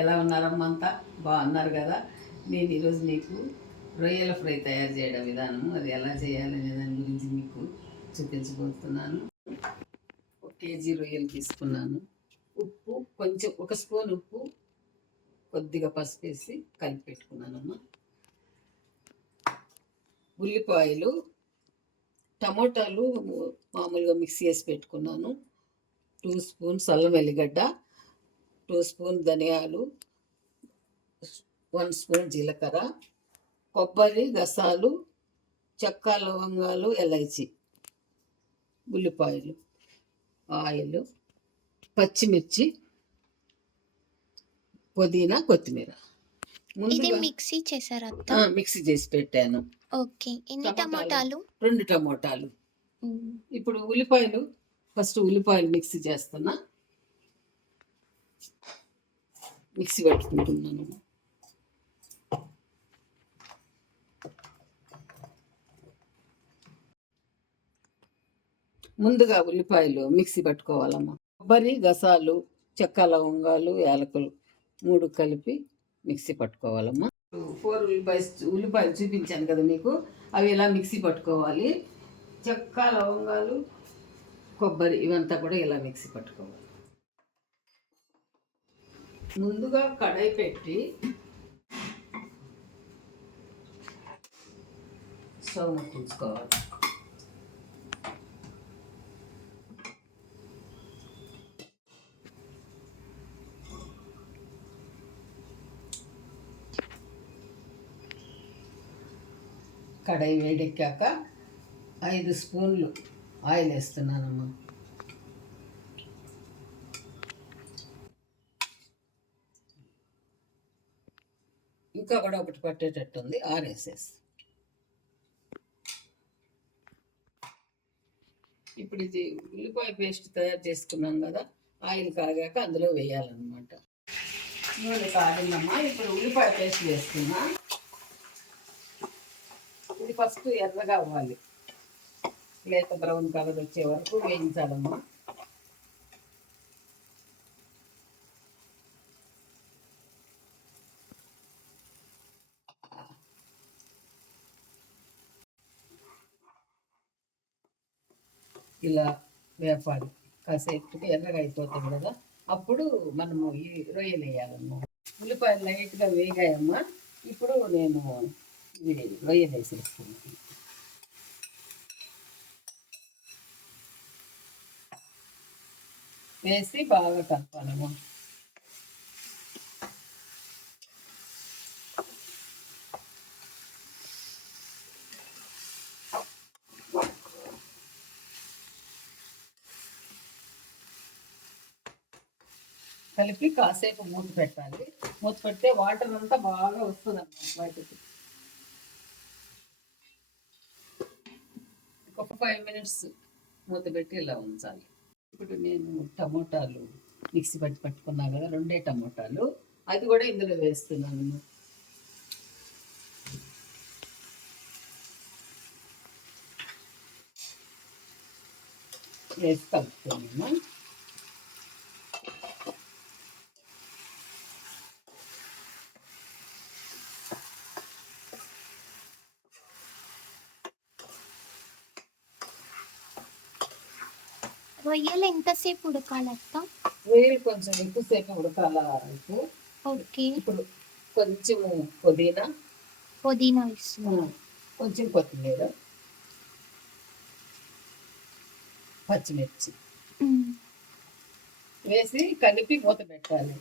ఎలా ఉన్నారమ్మా అంతా? బాగున్నారు కదా? నేను ఈరోజు మీకు రొయ్యల ఫ్రై తయారు చేయడం విధానం, అది ఎలా చేయాలనే దాని గురించి మీకు చూపించబోతున్నాను. 1 కేజీ రొయ్యలు తీసుకున్నాను. ఉప్పు కొంచెం, 1 స్పూన్ ఉప్పు, కొద్దిగా పసుపు వేసి కలిపి పెట్టుకున్నానమ్మా. ఉల్లిపాయలు, టమోటాలు మామూలుగా మిక్సీ వేసి పెట్టుకున్నాను. 2 స్పూన్స్ అల్లం వెల్లిగడ్డ, 2 స్పూన్ ధనియాలు, 1 స్పూన్ జీలకర్ర, కొబ్బరి గసాలు, చెక్క లవంగాలు, ఎలైచి, ఉల్లిపాయలు, ఆయిల్, పచ్చిమిర్చి, పుదీనా, కొత్తిమీర. ముందుగా మిక్సీ చేశారా? మిక్సీ చేసి పెట్టాను. ఓకే. ఎన్ని టమాటాలు? 2 టమాటాలు. ఇప్పుడు ఉల్లిపాయలు, ఫస్ట్ ఉల్లిపాయలు మిక్సీ చేస్తున్నా. మిక్సీ పెట్టుకుంటున్నాను. ముందుగా ఉల్లిపాయలు మిక్సీ పట్టుకోవాలమ్మా. కొబ్బరి గసాలు, చెక్క లవంగాలు, యాలకులు 3 కలిపి మిక్సీ పట్టుకోవాలమ్మా. 4 ఉల్లిపాయలు చూపించాను కదా మీకు, అవి ఇలా మిక్సీ పట్టుకోవాలి. చెక్క లవంగాలు, కొబ్బరి ఇవంతా కూడా ఇలా మిక్సీ పట్టుకోవాలి. ముందుగా కడాయి పెట్టి స్టవ్ ముట్టించుకోవాలి. కడాయి వేడెక్కాక 5 స్పూన్లు ఆయిల్ వేస్తున్నానమ్మా. ఇంకా కూడా ఒకటి పట్టేటట్టుంది, ఆరేసేసి. ఇప్పుడు ఇది ఉల్లిపాయ పేస్ట్ తయారు చేసుకున్నాం కదా, ఆయిల్ కాగాక అందులో వేయాలన్నమాట. నూనె కాగిందమ్మా. ఇప్పుడు ఉల్లిపాయ పేస్ట్ వేస్తున్నా. ఇది ఫస్ట్ ఎర్రగా అవ్వాలి, లేత బ్రౌన్ కలర్ వచ్చే వరకు వేయించాలమ్మా. ఇలా వేపాలి. కాసేపుకి ఎర్రగా అయిపోతుంది కదా, అప్పుడు మనము ఈ రొయ్యలు వేయాలమ్మా. ఉల్లిపాయలు లైట్గా వేగాయమ్మా. ఇప్పుడు నేను ఇది రొయ్యలు వేసేసుకుంటాను. వేసి బాగా కలపాలమ్మా. కలిపి కాసేపు మూత పెట్టాలి. మూత పెడితే వాటర్ అంతా బాగా వస్తుంది అన్నమాట బయటకి. ఒక 5 మినిట్స్ మూత పెట్టి ఇలా ఉంచాలి. ఇప్పుడు నేను టమోటాలు మిక్సీ పట్టుకున్నా కదా, 2 టమోటాలు, అది కూడా ఇందులో వేస్తున్నాను. వేసి కలుపుతున్నాను. రొయ్యలు ఎంతసేపు ఉడకాలత్త? రొయ్యలు కొంచెం ఎక్కువసేపు ఉడకాల. ఓకే. ఇప్పుడు కొంచెం పుదీనా ఇస్తున్నా, కొంచెం కొత్తిమీర, పచ్చిమిర్చి వేసి కలిపి మూత పెట్టాలి.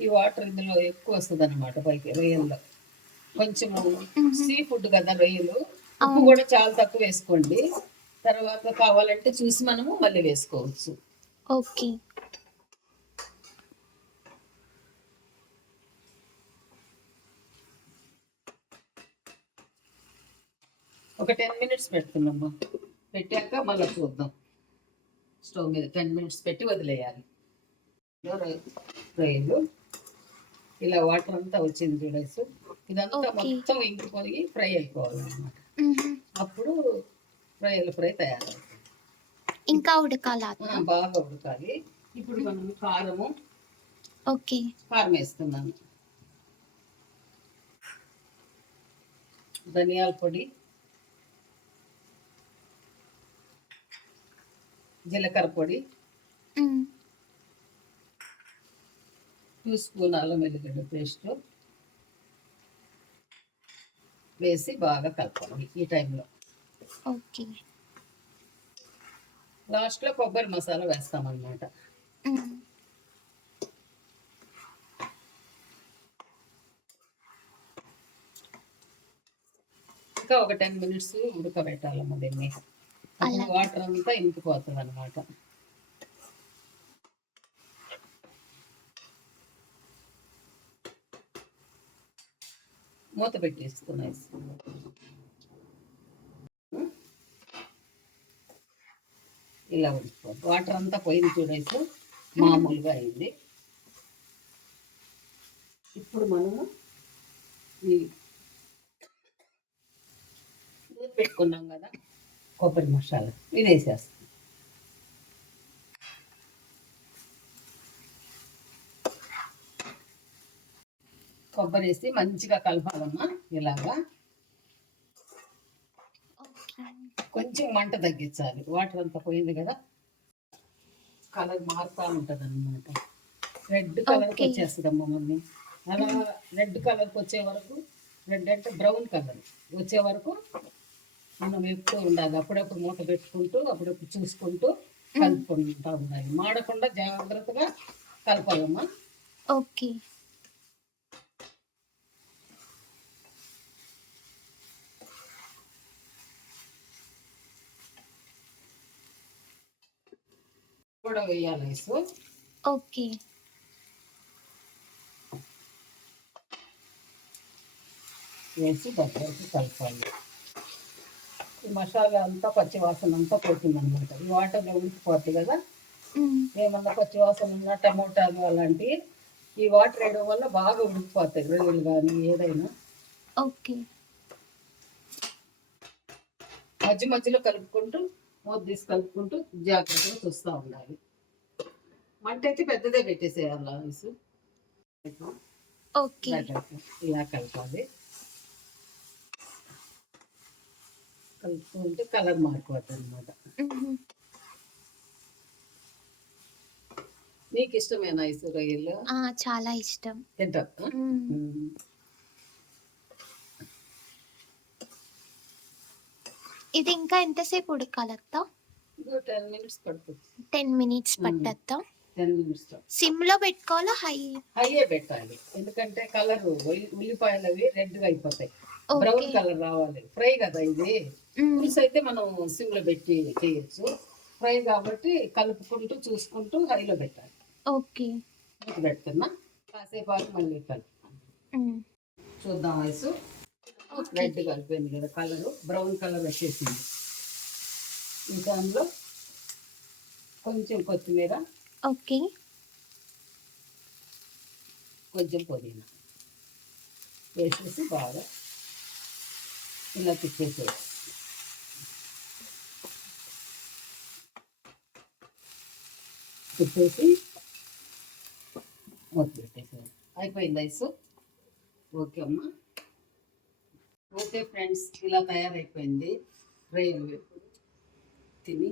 ఈ వాటర్ ఇందులో ఎక్కువ వస్తుంది అనమాట పైకి. రొయ్యల్లో కొంచెము సీ ఫుడ్ కదా రొయ్యలు, ఉప్పు కూడా చాలా తక్కువ వేసుకోండి. తర్వాత కావాలంటే చూసి మనము మళ్ళీ వేసుకోవచ్చు. ఓకే. ఒక 10 మినిట్స్ పెడుతున్నామ్మా. పెట్టాక మళ్ళీ చూద్దాం. స్టవ్ మీద 10 మినిట్స్ పెట్టి వదిలేయాలి. రొయ్యలు ఇలా వాటర్ అంతా వచ్చింది చూడేసి ఇదంతా ఓకే. మొత్తం ఇంకిపోయి ఫ్రై అయిపోవాలన్నమాట. హుహు. అప్పుడు రొయ్యల ఫ్రై తయారవుతుంది. ఇంకా ఉడకాలా అత్త? బాగా ఉడకాలి. ఇప్పుడు మనం ఓకే. కారం వేస్తున్నాను, ధనియాల పొడి, జీలకర్ర పొడి, హ్మ్. 2 స్పూన్ అల్లం వెల్లిగడ్డ పేస్ట్ వేసి బాగా కలపాలి. ఈ టైంలో ఓకే. లాస్ట్లో కొబ్బరి మసాలా వేస్తామన్నమాట. హ్మ్. ఇంకా ఒక 10 మినిట్స్ ఉడకబెట్టాలమ్మ దీన్ని. అప్పుడు అలాగే. వాటర్ అంతా ఇంకిపోతుంది అనమాట. మూత పెట్టేసుకున్నాయి. ఇలా ఉడికిపోతుంది. వాటర్ అంతా పోయింది చూడేసి మామూలుగా అయింది. ఇప్పుడు మనము ఈ పెట్టుకున్నాం కదా కొబ్బరి మసాలా ఇది వేసేస్తాం. కొబ్బరి వేసి మంచిగా కలపాలమ్మా. ఇలాగా కొంచెం మంట తగ్గించాలి. వాటర్ అంతా పోయింది కదా, కలర్ మారుతూ ఉంటుంది అన్నమాట. రెడ్ కలర్కి వచ్చేస్తుందమ్మా మమ్మీ. అలా రెడ్ కలర్కి వచ్చే వరకు, రెడ్ అంటే బ్రౌన్ కలర్ వచ్చే వరకు మనం ఎప్పుడు ఉండాలి. అప్పుడప్పుడు మూత పెట్టుకుంటూ అప్పుడప్పుడు చూసుకుంటూ కలుపుకుంటూ ఉండాలి. మాడకుండా జాగ్రత్తగా కలపాలమ్మా. ఓకే. కూడా వేయాలి వేసు. ఓకే. వేసి దగ్గరకు కలపాలి. ఈ మసాలా అంతా పచ్చివాసన అంతా పోతుందన్నమాట. ఈ వాటర్లో ఉడికిపోతుంది కదా, ఏమన్నా పచ్చివాసన ఉన్న టమోటాలు అలాంటివి ఈ వాటర్ వేయడం వల్ల బాగా ఉడికిపోతాయి రొయ్యలు కానీ ఏదైనా. ఓకే. మధ్య మధ్యలో కలుపుకుంటూ మూత తీసి కలుపుకుంటూ జాగ్రత్తగా చూస్తూ ఉండాలి. మంట అయితే పెద్దదే పెట్టేసేయాలి. వేసు ఓకే. ఇలా కలపాలి. కలుపుకుంటే కలర్ మారిపోతుంది అనమాట. నీకు ఇష్టమేనా ఐసు రొయ్యలు? చాలా ఇష్టం. తింటా. ఇది ఇంకా ఎంతసేపు ఉడకాలత్తా? 10 మినిట్స్ పడుతుంది. 10 మినిట్స్ పట్టత్తా? 10 మినిట్స్. సిమ్ లో పెట్టుకోవాలా హైయే పెట్టాలి. ఎందుకంటే కలర్ ఉల్లిపాయలు అవి రెడ్గా అయిపోతాయి. బ్రౌన్ కలర్ రావాలి. ఫ్రై కదా ఇది. పులుసు అయితే మనం సిమ్ లో పెట్టి చేయొచ్చు. ఫ్రై కాబట్టి కలుపుకుంటూ చూసుకుంటూ హైలో పెట్టాలి. ఓకే. పెడుతున్నా కాసేపు ఆగి మళ్ళీ కలుపుతాను. చూద్దాం వయసు. రెడ్ కలిపోయింది కదా, కలరు బ్రౌన్ కలర్ వచ్చేసింది. ఇంకా అందులో కొంచెం కొత్తిమీర, ఓకే, కొంచెం పుదీనా వేసేసి బాగా ఇలా తిప్పేసేది. తిప్పేసి మూత పెట్టేసేది. అయిపోయింది ఐసు. ఓకే అమ్మా. ఓకే ఫ్రెండ్స్, ఇలా తయారైపోయింది. రొయ్యలు తిని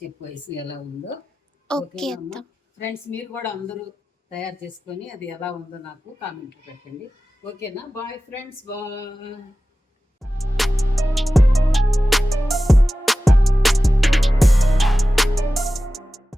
చెప్పు ఐసు ఎలా ఉందో. ఓకే అమ్మా. ఫ్రెండ్స్ మీరు కూడా అందరూ తయారు చేసుకొని అది ఎలా ఉందో నాకు కామెంట్లు పెట్టండి. ఓకేనా? Bye friends, bye.